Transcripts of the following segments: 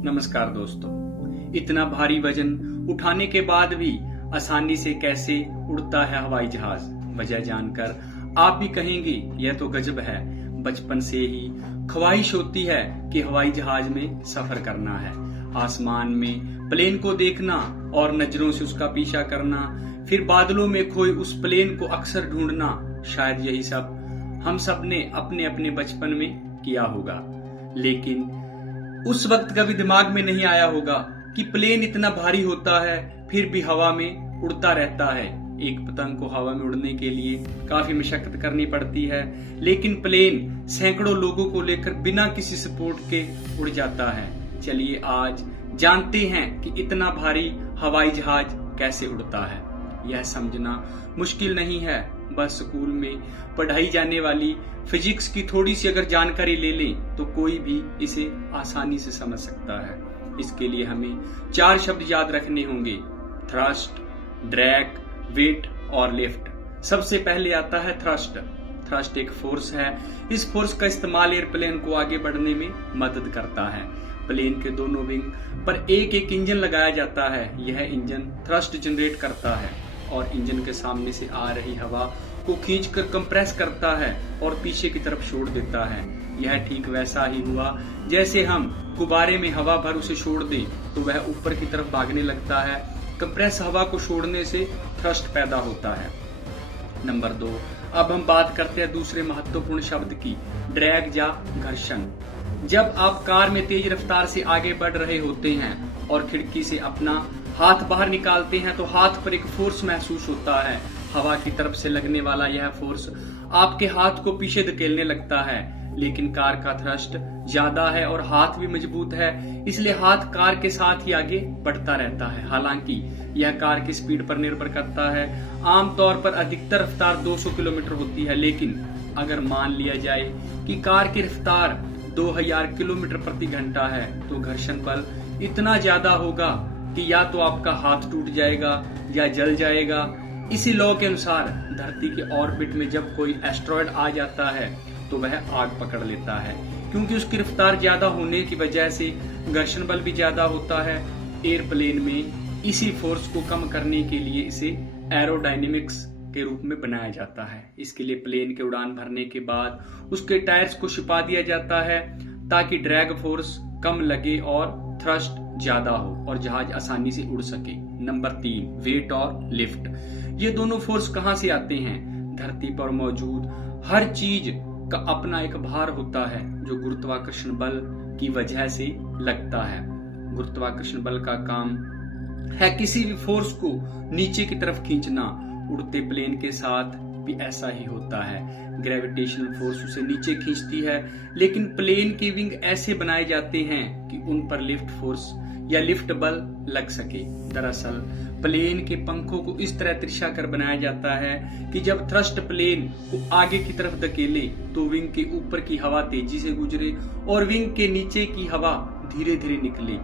नमस्कार दोस्तों। इतना भारी वजन उठाने के बाद भी आसानी से कैसे उड़ता है हवाई जहाज, वजह जानकर आप भी कहेंगे यह तो गजब है। बचपन से ही ख्वाहिश होती है कि हवाई जहाज में सफर करना है, आसमान में प्लेन को देखना और नजरों से उसका पीछा करना, फिर बादलों में खोए उस प्लेन को अक्सर ढूंढना। शायद यही सब हम सब ने अपने अपने बचपन में किया होगा, लेकिन उस वक्त कभी दिमाग में नहीं आया होगा कि प्लेन इतना भारी होता है फिर भी हवा में उड़ता रहता है। एक पतंग को हवा में उड़ने के लिए काफी मशक्कत करनी पड़ती है, लेकिन प्लेन सैकड़ों लोगों को लेकर बिना किसी सपोर्ट के उड़ जाता है। चलिए आज जानते हैं कि इतना भारी हवाई जहाज कैसे उड़ता है। यह समझना मुश्किल नहीं है, बस स्कूल में पढ़ाई जाने वाली फिजिक्स की थोड़ी सी अगर जानकारी ले लें तो कोई भी इसे आसानी से समझ सकता है। इसके लिए हमें 4 शब्द याद रखने होंगे: थ्रस्ट, ड्रैग, वेट और लिफ्ट। सबसे पहले आता है थ्रस्ट। थ्रस्ट एक फोर्स है। इस फोर्स का इस्तेमाल एयरप्लेन को आगे बढ़ने में मदद करता है। प्लेन के दोनों विंग पर एक एक इंजन लगाया जाता है। यह इंजन थ्रस्ट जनरेट करता है और इंजन के सामने से आ रही हवा को खींचकर कंप्रेस करता है और पीछे की तरफ छोड़ देता है। यह ठीक वैसा ही हुआ जैसे हम गुब्बारे में हवा भर उसे छोड़ दें तो वह ऊपर की तरफ भागने लगता है। कंप्रेस हवा को छोड़ने से थ्रस्ट पैदा होता है। नंबर 2, अब हम बात करते हैं दूसरे महत्वपूर्ण शब्द की, ड्रैग या घर्षण। जब आप कार में तेज रफ्तार से आगे बढ़ रहे होते हैं और खिड़की से अपना हाथ बाहर निकालते हैं तो हाथ पर एक फोर्स महसूस होता है। हवा की तरफ से लगने वाला यह फोर्स आपके हाथ को पीछे धकेलने लगता है, लेकिन कार का थ्रस्ट ज्यादा है और हाथ भी मजबूत है, इसलिए हाथ कार के साथ ही आगे बढ़ता रहता है। हालांकि यह कार की स्पीड पर निर्भर करता है। आमतौर पर अधिकतर रफ्तार 200 किलोमीटर होती है, लेकिन अगर मान लिया जाए कि कार की रफ्तार 2000 किलोमीटर प्रति घंटा है तो घर्षण बल इतना ज्यादा होगा कि या तो आपका हाथ टूट जाएगा या जल जाएगा। इसी लॉ के अनुसार धरती के ऑर्बिट में जब कोई एस्ट्रॉयड आ जाता है तो वह आग पकड़ लेता है, क्योंकि उसकी रफ्तार ज्यादा होने की वजह से घर्षण बल भी ज्यादा होता है। एयरप्लेन में इसी फोर्स को कम करने के लिए इसे एरोडायनेमिक्स के रूप में बनाया जाता है। इसके लिए प्लेन के उड़ान भरने के बाद उसके टायर्स को छिपा दिया जाता है ताकि ड्रैग फोर्स कम लगे और थ्रस्ट ज्यादा हो और जहाज आसानी से उड़ सके। नंबर 3, वेट और लिफ्ट। ये दोनों फोर्स कहां से आते हैं? धरती पर मौजूद हर चीज का अपना एक भार होता है जो गुरुत्वाकर्षण बल की वजह से लगता है। गुरुत्वाकर्षण बल का काम है किसी भी फोर्स को नीचे की तरफ खींचना। उड़ते प्लेन के साथ भी ऐसा ही होता है। ग्रेविटेशनल फोर्स उसे नीचे खींचती है, लेकिन प्लेन के विंग ऐसे बनाए जाते हैं कि उन पर लिफ्ट फोर्स या लिफ्ट बल लग सके। दरअसल प्लेन के पंखों को इस तरह तिरछा कर बनाया जाता है कि जब थ्रस्ट प्लेन को आगे की तरफ धकेले तो विंग के ऊपर की हवा तेजी से गुजरे और विंग के नीचे की हवा धीरे धीरे निकले।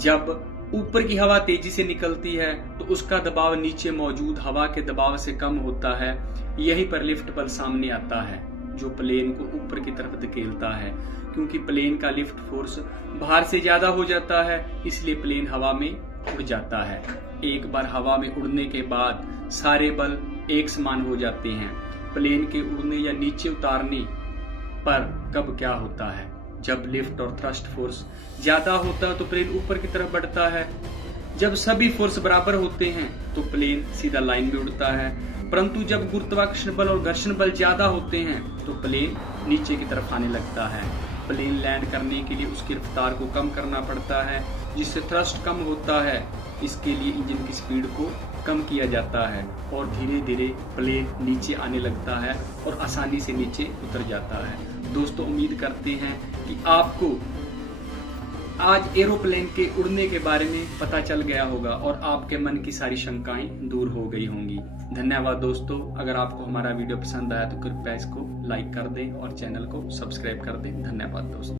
जब ऊपर की हवा तेजी से निकलती है तो उसका दबाव नीचे मौजूद हवा के दबाव से कम होता है। यहीं पर लिफ्ट बल सामने आता है जो प्लेन को ऊपर की तरफ धकेलता है। क्योंकि प्लेन का लिफ्ट फोर्स बाहर से ज्यादा हो जाता है, इसलिए प्लेन हवा में उड़ जाता है। एक बार हवा में उड़ने के बाद सारे बल एक समान हो जाते हैं। प्लेन के उड़ने या नीचे उतारने पर कब क्या होता है? जब लिफ्ट और थ्रस्ट फोर्स ज्यादा होता है तो प्लेन ऊपर की तरफ बढ़ता है। जब सभी फोर्स बराबर होते हैं तो प्लेन सीधा लाइन में उड़ता है, परंतु जब गुरुत्वाकर्षण बल और घर्षण बल ज्यादा होते हैं तो प्लेन नीचे की तरफ आने लगता है। प्लेन लैंड करने के लिए उसकी रफ्तार को कम करना पड़ता है, जिससे थ्रस्ट कम होता है। इसके लिए इंजन की स्पीड को कम किया जाता है और धीरे धीरे प्लेन नीचे आने लगता है और आसानी से नीचे उतर जाता है। दोस्तों, उम्मीद करते हैं कि आपको आज एरोप्लेन के उड़ने के बारे में पता चल गया होगा और आपके मन की सारी शंकाएं दूर हो गई होंगी। धन्यवाद दोस्तों। अगर आपको हमारा वीडियो पसंद आया तो कृपया इसको लाइक कर दें और चैनल को सब्सक्राइब कर दें। धन्यवाद दोस्तों।